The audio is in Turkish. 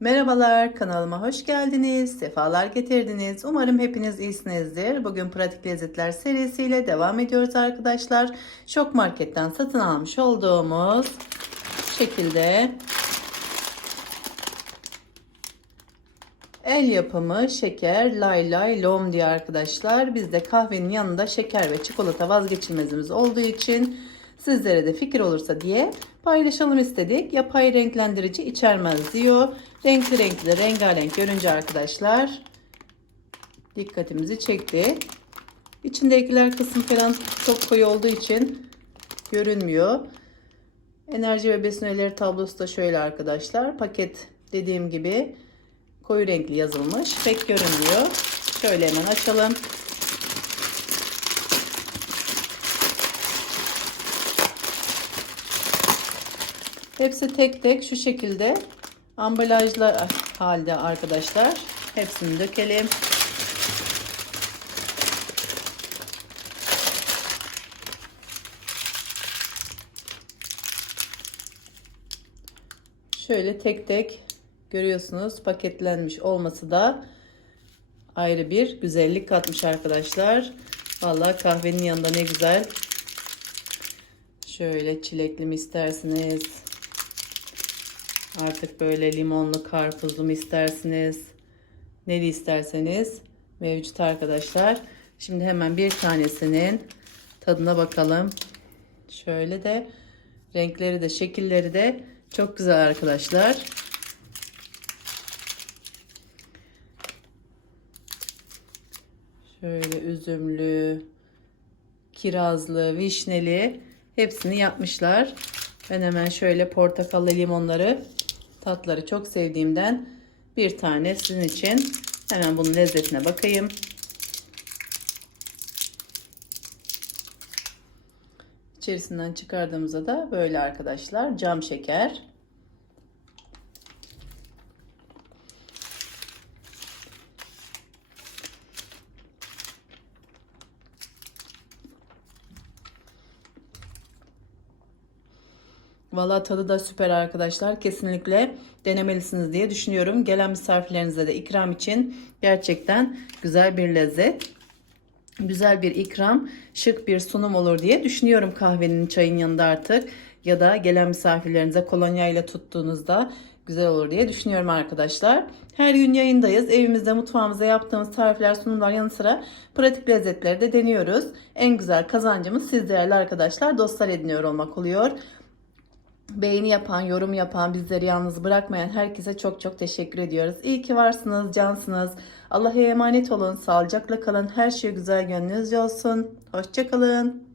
Merhabalar, kanalıma hoş geldiniz, sefalar getirdiniz. Umarım hepiniz iyisinizdir. Bugün Pratik Lezzetler serisiyle devam ediyoruz arkadaşlar. Şok Market'ten satın almış olduğumuz şekilde el yapımı şeker lay lay lom diye arkadaşlar. Bizde kahvenin yanında şeker ve çikolata vazgeçilmezimiz olduğu için sizlere de fikir olursa diye paylaşalım istedik. Yapay renklendirici içermez diyor. Renkli renkli rengarenk görünce arkadaşlar dikkatimizi çekti. İçindekiler kısım falan çok koyu olduğu için görünmüyor. Enerji ve besin öğeleri tablosu da şöyle arkadaşlar. Paket dediğim gibi koyu renkli yazılmış. Pek görünmüyor. Şöyle hemen açalım. Hepsi tek tek şu şekilde ambalajlı halde arkadaşlar. Hepsini dökelim. Şöyle tek tek görüyorsunuz paketlenmiş olması da ayrı bir güzellik katmış arkadaşlar. Vallahi kahvenin yanında ne güzel. Şöyle çilekli mi istersiniz? Artık böyle limonlu, karpuzlu mu istersiniz? Ne isterseniz mevcut arkadaşlar. Şimdi hemen bir tanesinin tadına bakalım. Şöyle de renkleri de şekilleri de çok güzel arkadaşlar. Şöyle üzümlü, kirazlı, vişneli hepsini yapmışlar. Ben hemen şöyle portakallı limonları tatları çok sevdiğimden bir tane sizin için hemen bunun lezzetine bakayım. İçerisinden çıkardığımızda da böyle arkadaşlar cam şeker. Valla tadı da süper arkadaşlar. Kesinlikle denemelisiniz diye düşünüyorum. Gelen misafirlerinize de ikram için gerçekten güzel bir lezzet. Güzel bir ikram, şık bir sunum olur diye düşünüyorum kahvenin çayın yanında artık. Ya da gelen misafirlerinize kolonya ile tuttuğunuzda güzel olur diye düşünüyorum arkadaşlar. Her gün yayındayız. Evimizde, mutfağımızda yaptığımız tarifler, sunumlar yanı sıra pratik lezzetleri de deniyoruz. En güzel kazancımız siz değerli arkadaşlar, dostlar ediniyor olmak oluyor. Beğeni yapan, yorum yapan, bizleri yalnız bırakmayan herkese çok çok teşekkür ediyoruz. İyi ki varsınız, cansınız. Allah'a emanet olun, sağlıcakla kalın. Her şey güzel gönlünüzce olsun. Hoşçakalın.